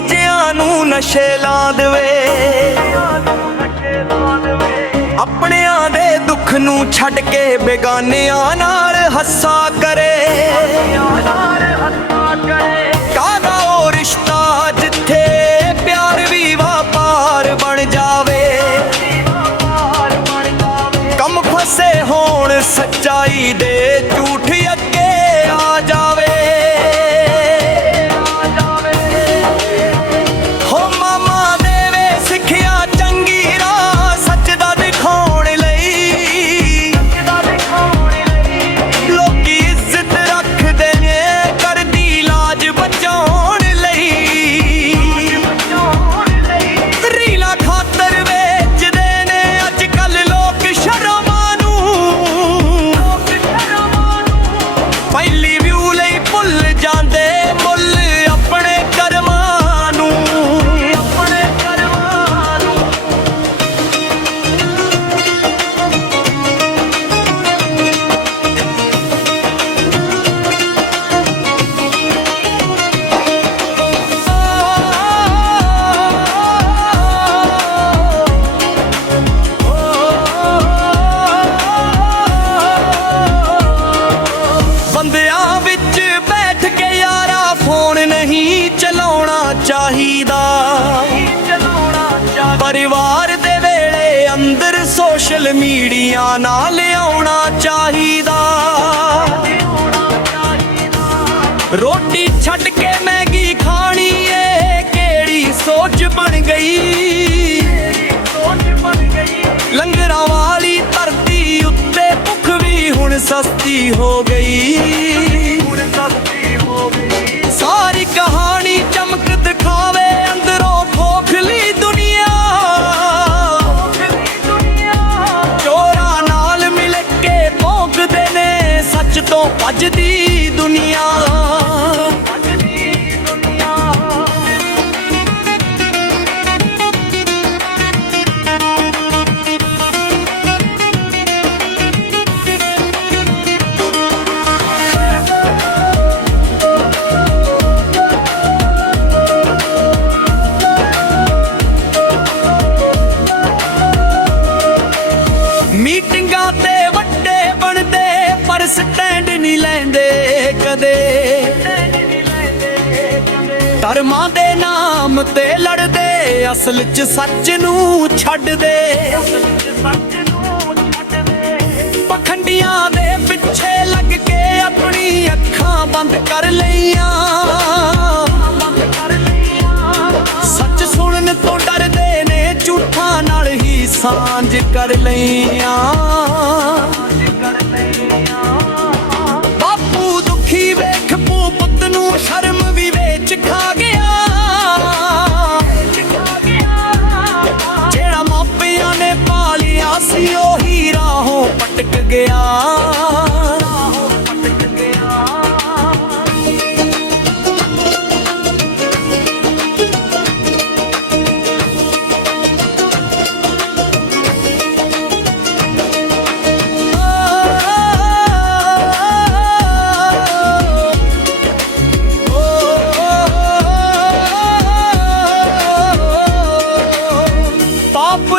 ਜਿਆਂ ਨੂੰ ਨਸ਼ੇ ਲਾ ਦੇਵੇ। ਆਪਣਿਆਂ ਦੇ ਦੁੱਖ ਨੂੰ ਛੱਡ ਕੇ ਬੇਗਾਨਿਆਂ ਨਾਲ ਹੱਸਾ ਕਰੇ। ਕਾਹਦਾ ਉਹ ਰਿਸ਼ਤਾ ਜਿੱਥੇ ਪਿਆਰ ਵੀ ਵਪਾਰ ਬਣ ਜਾਵੇ। ਕੰਮ ਫਸੇ ਹੋਣ ਸੱਚਾਈ ਦੇ ਝੂਠ ਅੱਗੇ ਆ ਜਾਵੇ। ਹੋ ਮਾਮਾ ਦੇਵੇ ਸਿੱਖਿਆ ਚੰਗੀ ਰਾਹ ਸੱਚ ਦਾ ਦਿਖਾਉਣ ਲਈ। ਲੋਕੀ ਇੱਜ਼ਤ ਰੱਖਦੇ ਨੇ ਕਰਦੀ ਲਾਜ ਬਚਾਉਣ ਲਈ। ਰੀਲਾ ਖਾਤਰ ਵੇਚਦੇ ਨੇ ਅੱਜ ਕੱਲ ਲੋਕ ਸ਼ਰਮਾਂ ਨੂੰ। ਪਹਿਲੀ ਵਿਊ ਲਈ ਭੁੱਲ ਜਾਂਦੇ ਮੁੱਲ ਆਪਣੇ ਕਰਮਾਂ ਨੂੰ। ਬੰਦਿਆਂ ਵਿੱਚ ਬੈਠ ਕੇ ਯਾਰਾ ਫੋਨ ਨਹੀਂ ਚਲਾਉਣਾ ਚਾਹੀਦਾ। ਪਰਿਵਾਰ ਦੇ ਵੇਲੇ ਅੰਦਰ ਸੋਸ਼ਲ ਮੀਡੀਆ ਨਾਲ ਲਿਆਉਣਾ ਚਾਹੀਦਾ। ਰੋਟੀ ਛੱਡ ਕੇ ਮੈਗੀ ਖਾਣੀ ਏ ਕਿਹੜੀ ਸੋਚ ਬਣ ਗਈ। ਲੰਗਰਾਂ ਵਾਲੀ ਧਰਤੀ ਉੱਤੇ ਭੁੱਖ ਵੀ ਹੁਣ ਸਸਤੀ ਹੋ ਗਈ। ਸਾਰੀ ਕਹਾਣੀ ਚਮਕ ਦਿਖਾਵੇ ਅੰਦਰੋਂ ਖੋਖਲੀ ਦੁਨੀਆ। ਚੋਰਾਂ ਨਾਲ ਮਿਲ ਕੇ ਭੌਂਕਦੇ ਨੇ ਸੱਚ ਤੋਂ ਭੱਜਦੀ ਦੁਨੀਆ। ਮੀਟਿੰਗਾਂ ਤੇ ਵੱਡੇ ਬਣਦੇ ਪਰ ਸਟੈਂਡ ਨਹੀਂ ਲੈਂਦੇ ਕਦੇ। ਧਰਮਾਂ ਦੇ ਨਾਮ ਤੇ ਲੜਦੇ ਅਸਲ 'ਚ ਸੱਚ ਨੂੰ ਛੱਡਦੇ। ਪਖੰਡੀਆਂ ਦੇ ਪਿੱਛੇ ਲੱਗ ਕੇ ਆਪਣੀ ਅੱਖਾਂ ਬੰਦ ਕਰ ਲਈਆਂ। ਸੱਚ ਸੁਣਨ ਤੋਂ ਡਰਦੇ ਨੇ ਝੂਠਾਂ ਨਾਲ ਹੀ ਸਾਂਝ ਕਰ ਲਈਆਂ। ਬਾਪੂ ਦੁਖੀ ਵੇਖ ਪੁੱਤ ਨੂੰ ਸ਼ਰਮ ਵੀ ਵੇਚ ਖਾ ਗਿਆ। ਜਿਹੜਾ ਮਾਪਿਆਂ ਨੇ ਪਾਲਿਆ ਸੀ ਉਹੀ ਰਾਹੋਂ ਭਟਕ ਗਿਆ।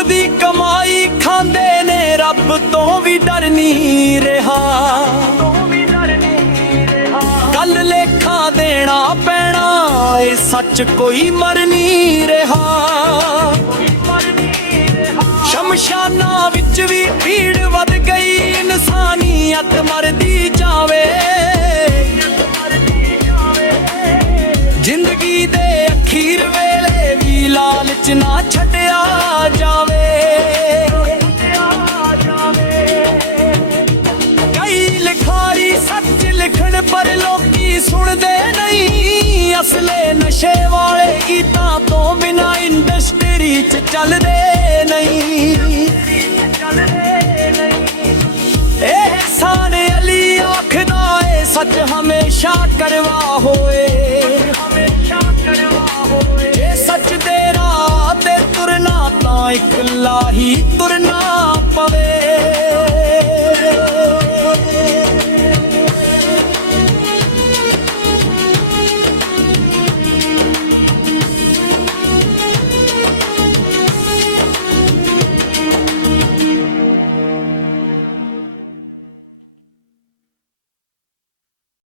ਦੀ ਕਮਾਈ ਖਾਂਦੇ ਨੇ ਰੱਬ ਤੋਂ ਵੀ ਡਰ ਨਹੀਂ ਰਿਹਾ। ਕੱਲ ਲੇਖਾ ਦੇਣਾ ਪੈਣਾ ਏ ਸੱਚ ਕੋਈ ਮਰ ਨਹੀਂ ਰਿਹਾ। ਸ਼ਮਸ਼ਾਨਾਂ ਵਿੱਚ ਵੀ ਭੀੜ ਵੱਧ ਗਈ ਇਨਸਾਨੀਅਤ ਮਰਦੀ ਜਾਵੇ। ਜ਼ਿੰਦਗੀ ਦੇ ਅਖੀਰ ਵੇਲੇ ਵੀ ਲਾਲਚ ਨਾ ਛੱਡਿਆ ਜਾਵੇ। ਕਈ ਲਿਖਾਰੀ ਸੱਚ ਲਿਖਣ ਪਰ ਲੋਕੀ ਸੁਣਦੇ ਨਹੀਂ। ਅਸਲੇ ਨਸ਼ੇ ਵਾਲੇ ਗੀਤਾਂ ਤੋਂ ਬਿਨਾਂ ਇੰਡਸਟਰੀ 'ਚ ਚੱਲਦੇ ਨਹੀਂ। ਇਹਸਾਨ ਅਲੀ ਆਖਦਾ ਏ ਸੱਚ ਹਮੇਸ਼ਾ ਕਰਵਾ ਹੋਏ। ਜੇ ਸੱਚ ਦੇ ਰਾਹ ਤੇ ਤੁਰਨਾ ਤਾਂ ਇਕੱਲਾ ਹੀ ਤੁਰਨਾ ਪਵੇ।